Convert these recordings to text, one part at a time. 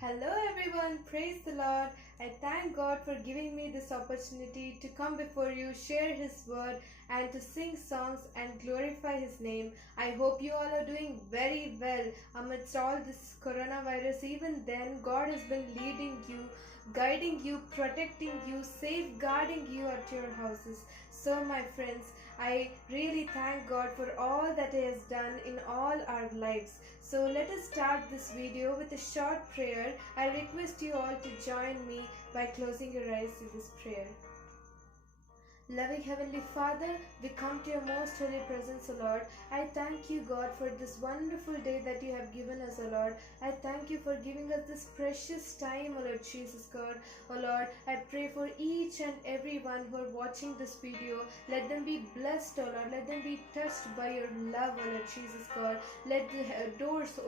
Hello everyone, praise the Lord. I thank God for giving me this opportunity to come before you, share His word, and to sing songs and glorify His name. I hope you all are doing very well amidst all this coronavirus. Even then, God has been leading you, guiding you, protecting you, safeguarding you at your houses. So, my friends, I really thank God for all that He has done in all our lives. So let us start this video with a short prayer. I request you all to join me by closing your eyes in this prayer. Loving Heavenly Father, we come to your most holy presence, O Lord. I thank you, God, for this wonderful day that you have given us, O Lord. I thank you for giving us this precious time, O Lord Jesus, God. O Lord, I pray for each and everyone who are watching this video. Let them be blessed, O Lord. Let them be touched by your love, O Lord Jesus, God. Let the doors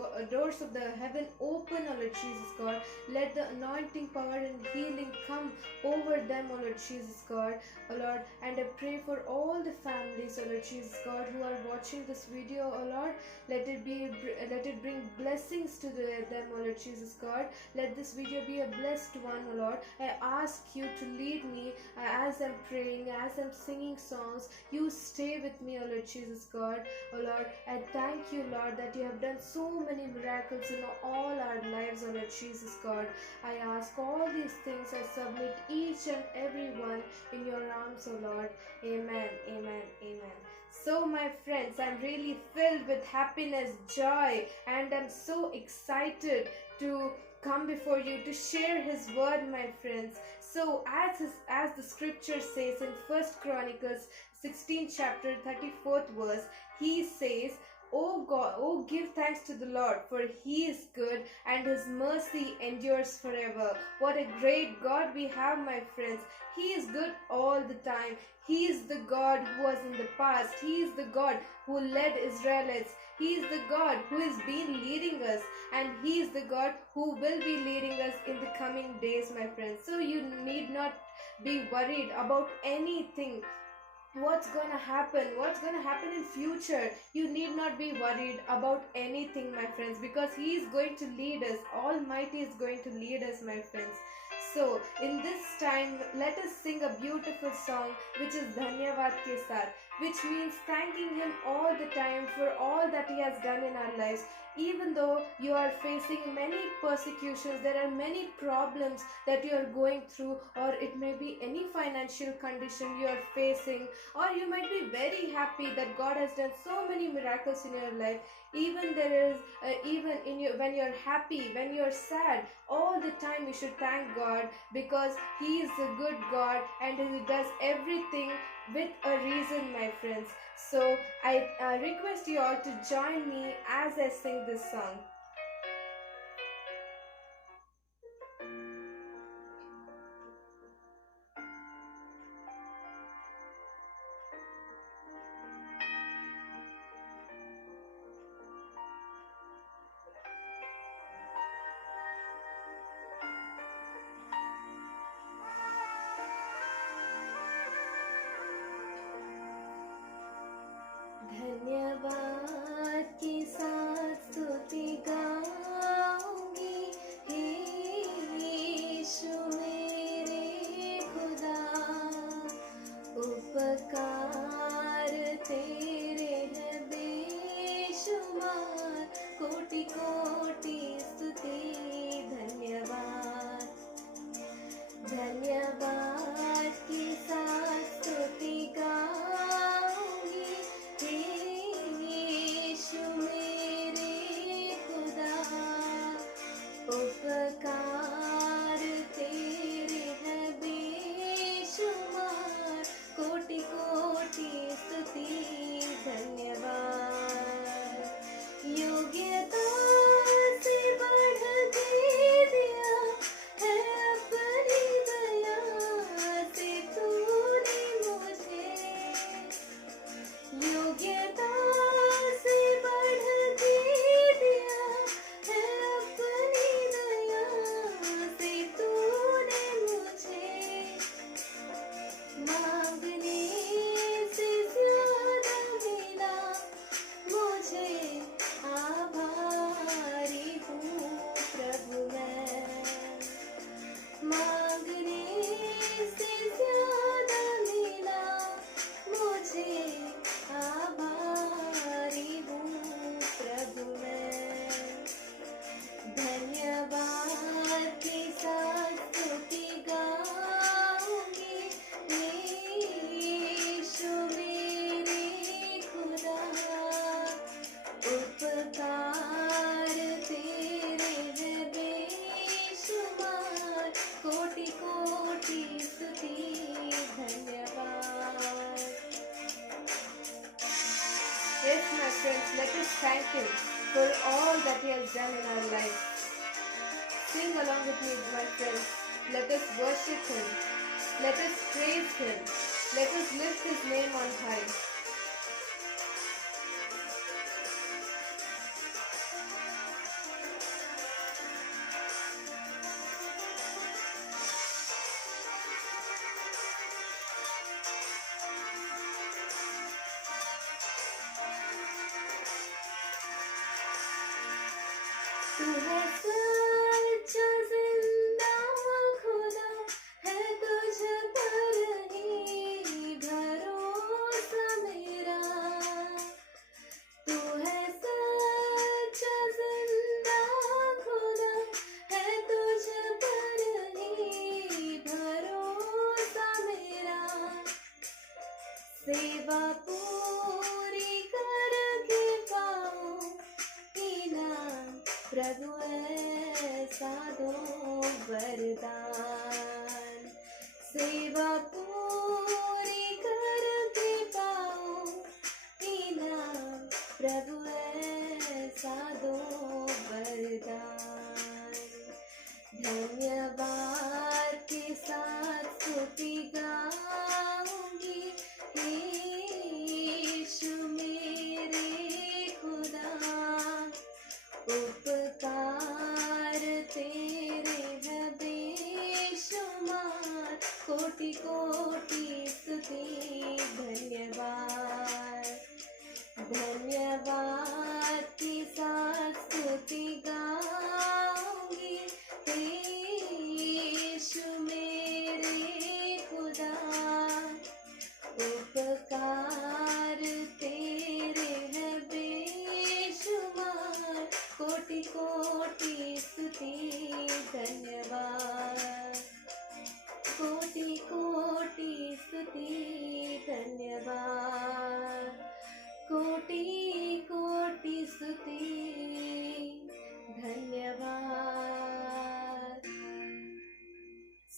of the heaven open, O Lord Jesus, God. Let the anointing power and healing come over them, O Lord Jesus, God. O Lord, and I pray for all the families, O Lord Jesus God, who are watching this video, O Lord. Let it bring blessings to them, O Lord Jesus God. Let this video be a blessed one, O Lord. I ask you to lead me as I'm praying, as I'm singing songs. You stay with me, O Lord Jesus God. O Lord, I thank you, Lord, that you have done so many miracles in all our lives, O Lord Jesus God. I ask all these things. I submit each and every one in your arms, O Lord. Amen, amen, amen. So my friends, I'm really filled with happiness, joy, and I'm so excited to come before you to share His word, my friends. So as the scripture says in 1 Chronicles 16 chapter 34th verse, he says, "O God, oh, give thanks to the Lord, for He is good and His mercy endures forever." What a great God we have, my friends. He is good all the time. He is the God who was in the past. He is the God who led Israelites. He is the God who is been leading us, and He is the God who will be leading us in the coming days, my friends. So you need not be worried about anything. What's gonna happen in future. You need not be worried about anything, my friends, because He is going to lead us. Almighty is going to lead us, my friends. So in this time, let us sing a beautiful song, which is Dhanyavad Ke Saath, which means thanking Him all the time for all that He has done in our lives. Even though you are facing many persecutions, there are many problems that you are going through, or it may be any financial condition you are facing, or you might be very happy that God has done so many miracles in your life. Even there is even in your, when you're happy, when you're sad, all the time you should thank God, because He is a good God and He does everything with a reason, my friends. So I request you all to join me as I sing this song. धन्यवाद के साथ स्तुति गाऊंगी, हे यीशु मेरे खुदा। उपकार तेरे हैं बेशुमार, कोटि कोटि स्तुति। धन्यवाद, धन्यवाद के साथ स्तुति गाऊंगी, हे यीशु मेरे खुदा। उपकार तेरे हैं बेशुमार, कोटि कोटि स्तुति। धन्यवाद, योग्यता से बढ़ के दिया है अपनी दया से तूने मुझे। योग्यता से बढ़ के दिया है अपनी दया friends, let us thank Him for all that He has done in our life. Sing along with me, my friends. Let us worship Him. Let us praise Him. Let us lift His name on high. तू है सच्चा जिंदा खुदा है तुझ पर ही भरोसा मेरा तू है सच्चा जिंदा खुदा है तुझ पर ही भरोसा मेरा सेवा पूरी करके पाऊं इनाम प्रभु ऐसा दो वरदान सेवा पूरी करके पाऊं इनाम प्रभु ऐसा दो वरदान धन्यवाद के साथ स्तुति गाऊंगी यीशु मेरे खुदा उपकार तेरे है बेशुमार कोटि कोटि स्तुति धन्यवाद धन्यवाद के साथ स्तुति गाऊंगी यीशु मेरे खुदा उपकार तेरे है बेशुमार कोटि कोटि स्तुति धन्यवाद कोटि कोटि स्तुति धन्यवाद कोटि कोटि स्तुति धन्यवाद.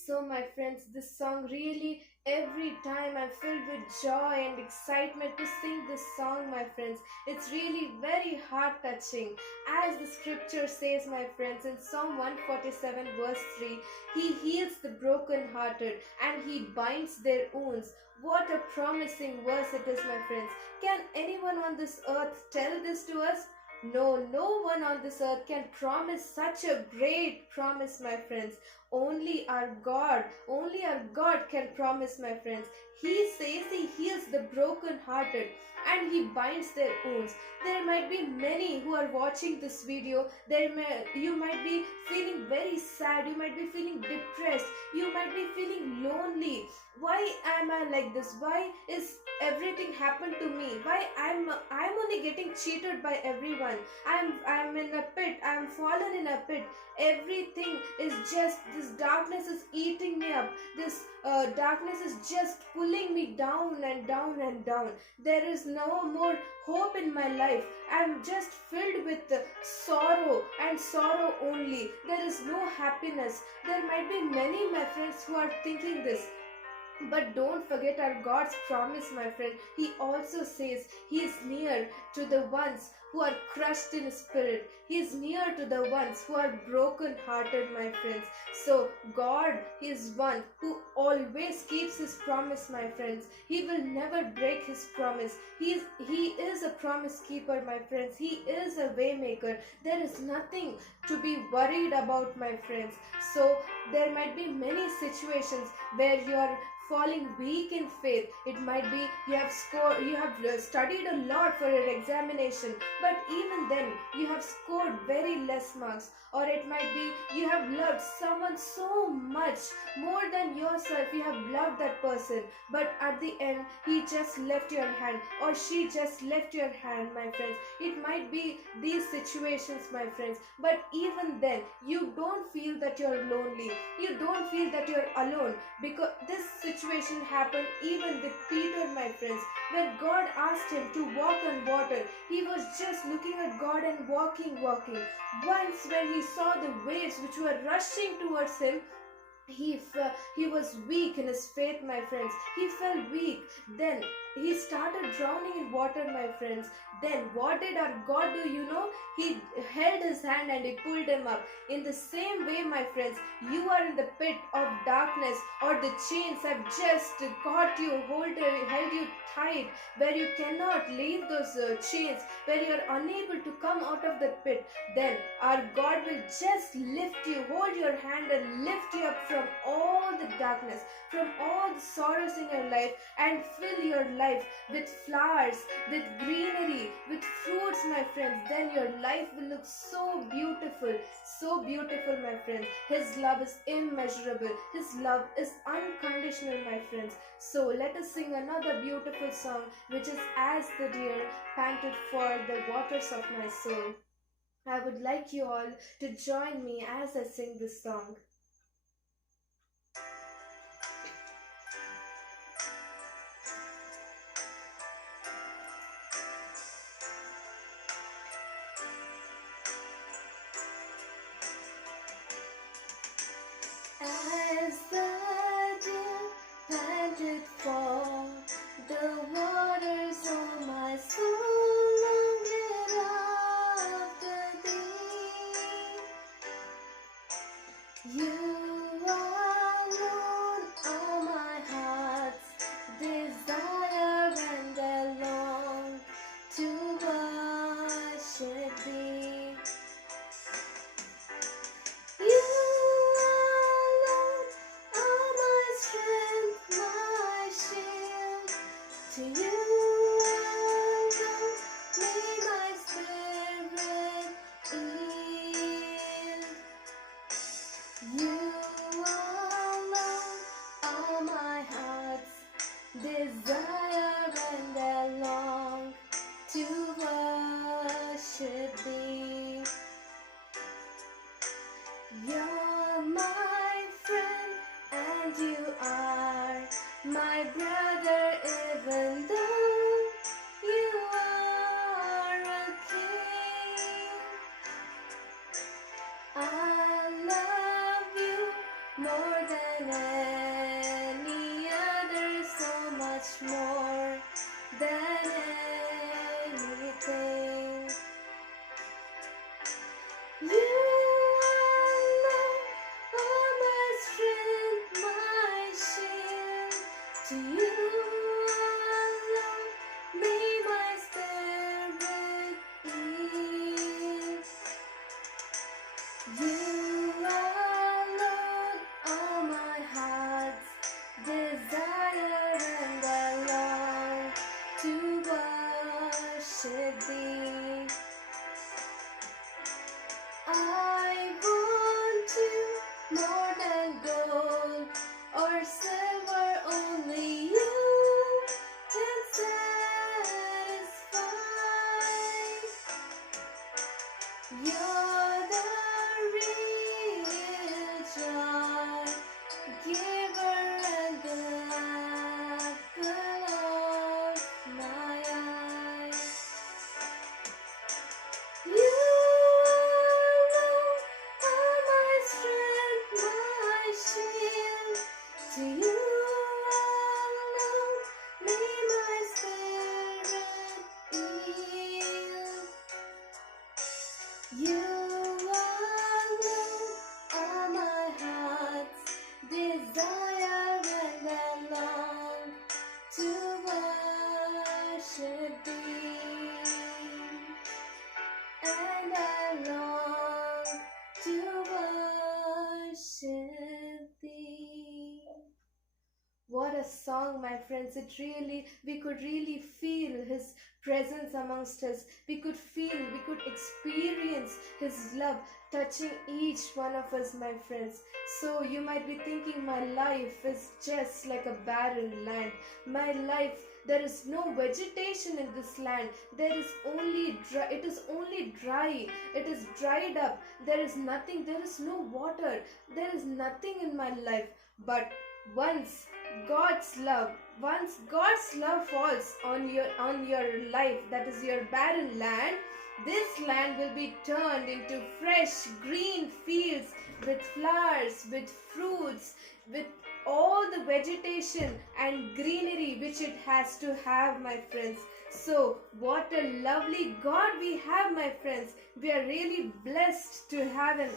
So my friends, this song really, every time I'm filled with joy and excitement to sing this song, my friends. It's really very heart touching. As the scripture says, my friends, in Psalm 147 verse 3, He heals the brokenhearted and He binds their wounds. What a promising verse it is, my friends. Can anyone on this earth tell this to us? No, no one on this earth can promise such a great promise, my friends. Only our God can promise, my friends. He says He heals the brokenhearted and He binds their wounds. There might be many who are watching this video. You might be feeling very sad. You might be feeling depressed. You might be feeling lonely. Why am I like this? Why is everything happened to me? Why I'm only getting cheated by everyone? I'm in a pit. I'm fallen in a pit. Everything is just, this darkness is eating me up. This darkness is just pulling me down and down and down. There is no more hope in my life. I'm just filled with sorrow and sorrow only. There is no happiness. There might be many, my friends, who are thinking this. But don't forget our God's promise, my friend. He also says He is near to the ones who are crushed in spirit. He is near to the ones who are broken hearted, my friends. So God is one who always keeps His promise, my friends. He will never break His promise. He is a promise keeper, my friends. He is a way maker. There is nothing to be worried about, my friends. So there might be many situations where you are falling weak in faith. It might be you have studied a lot for your examination, but even then you have scored very less marks. Or it might be you have loved someone so much, more than yourself. You have loved that person, but at the end he just left your hand, or she just left your hand, my friends. It might be these situations, my friends, but even then you don't feel that you're lonely. You don't feel that you're alone, because this situation happened even with Peter, my friends. When God asked him to walk on water, he was just looking at God and walking. Once when he saw the waves which were rushing towards him, he was weak in his faith, my friends. He felt weak. Then he started drowning in water, my friends. Then what did our God do? He held his hand and he pulled him up. In the same way, my friends, you are in the pit of darkness, or the chains have just caught you, held you tight, where you cannot leave those chains, where you are unable to come out of the pit. Then our God will just lift you, hold your hand and lift you up from all the darkness, from all the sorrows in your life, and fill your life with flowers, with greenery, with fruits, my friends. Then your life will look so beautiful, my friends. His love is immeasurable. His love is unconditional, my friends. So let us sing another beautiful song, which is As the Deer Panted for the Waters of My Soul. I would like you all to join me as I sing this song. As the deer panted for the waters of my soul, longed after thee. You alone are my heart's desire, and I long to worship thee. You alone are my strength, my shield. To you alone may my spirit yield. You alone are my heart's desire, and I long to worship thee. You're my friend, and you are my brother, even though you are a king. I love you more than any other, so much more than anything. You alone are my strength, my shield. To you alone may my spirit yield. You alone are my heart's desire, and I long to worship thee. I want you more than gold or silver, only you can satisfy. You're the real joy giver and the apple of my eye. You alone are my strength, my shield. To you alone may my spirit yield. You alone are my heart's desire, and I long to worship thee. And I long to worship thee. What a song, my friends. We could really feel His presence amongst us. We could experience His love touching each one of us, my friends. So you might be thinking, my life is just like a barren land. My life, there is no vegetation in this land. It is only dry. It is dried up. There is nothing. There is no water. There is nothing in my life. But once God's love falls on your life, that is your barren land, this land will be turned into fresh green fields with flowers, with fruits, with all the vegetation and greenery which it has to have, my friends. So what a lovely God we have, my friends. We are really blessed to have Him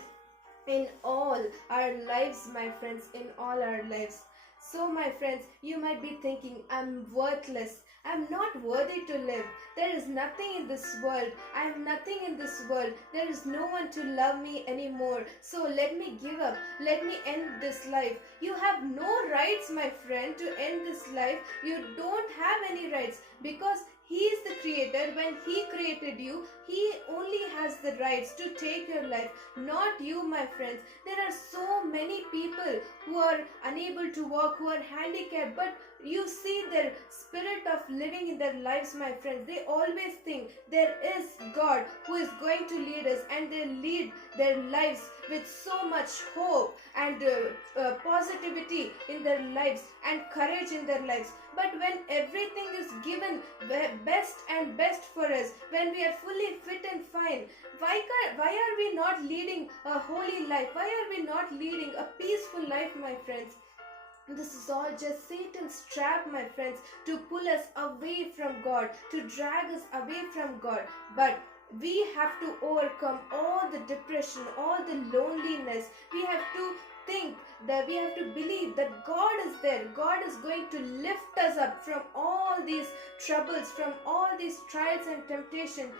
in all our lives, my friends, in all our lives. So, my friends, you might be thinking, I'm worthless. I'm not worthy to live. There is nothing in this world. I am nothing in this world. There is no one to love me anymore. So let me give up. Let me end this life. You have no rights, my friend, to end this life. You don't have any rights, because He is the creator. When He created you, He only has the rights to take your life, not you, my friends. There are so many people who are unable to walk, who are handicapped, but you see their spirit of living in their lives, my friends. They always think there is God who is going to lead us, and they lead their lives with so much hope and positivity in their lives and courage in their lives. But when everything is given best and best for us, when we are fully fit and fine, why are we not leading a holy life? Why are we not leading a peaceful life, my friends? This is all just Satan's trap, my friends, to pull us away from God, to drag us away from God. But we have to overcome all the depression, all the loneliness. We have to think that we have to believe that God is there. God is going to lift us up from all these troubles, from all these trials and temptations.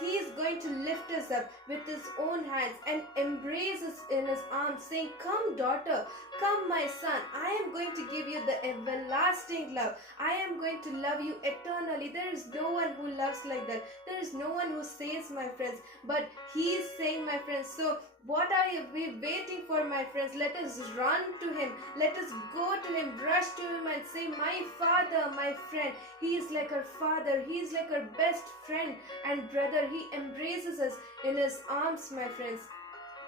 He is going to lift us up with His own hands and embrace us in His arms, saying, come daughter, come my son, I am going to give you the everlasting love. I am going to love you eternally. There is no one who loves like that. There is no one who saves, my friends, but He is saying, my friends. So what are we waiting for, my friends? Let us run to Him. Let us go to Him, rush to Him and say, my Father, my friend. He is like our Father. He is like our best friend and brother. He embraces us in His arms, my friends.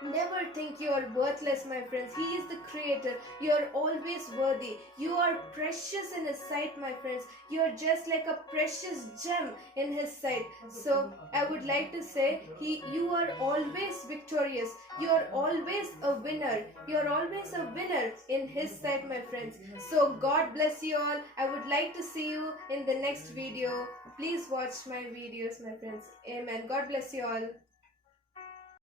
Never think you are worthless, my friends. He is the creator. You are always worthy. You are precious in His sight, my friends. You are just like a precious gem in His sight. So I would like to say, you are always victorious. You are always a winner. You are always a winner in His sight, my friends. So God bless you all. I would like to see you in the next video. Please watch my videos, my friends. Amen. God bless you all.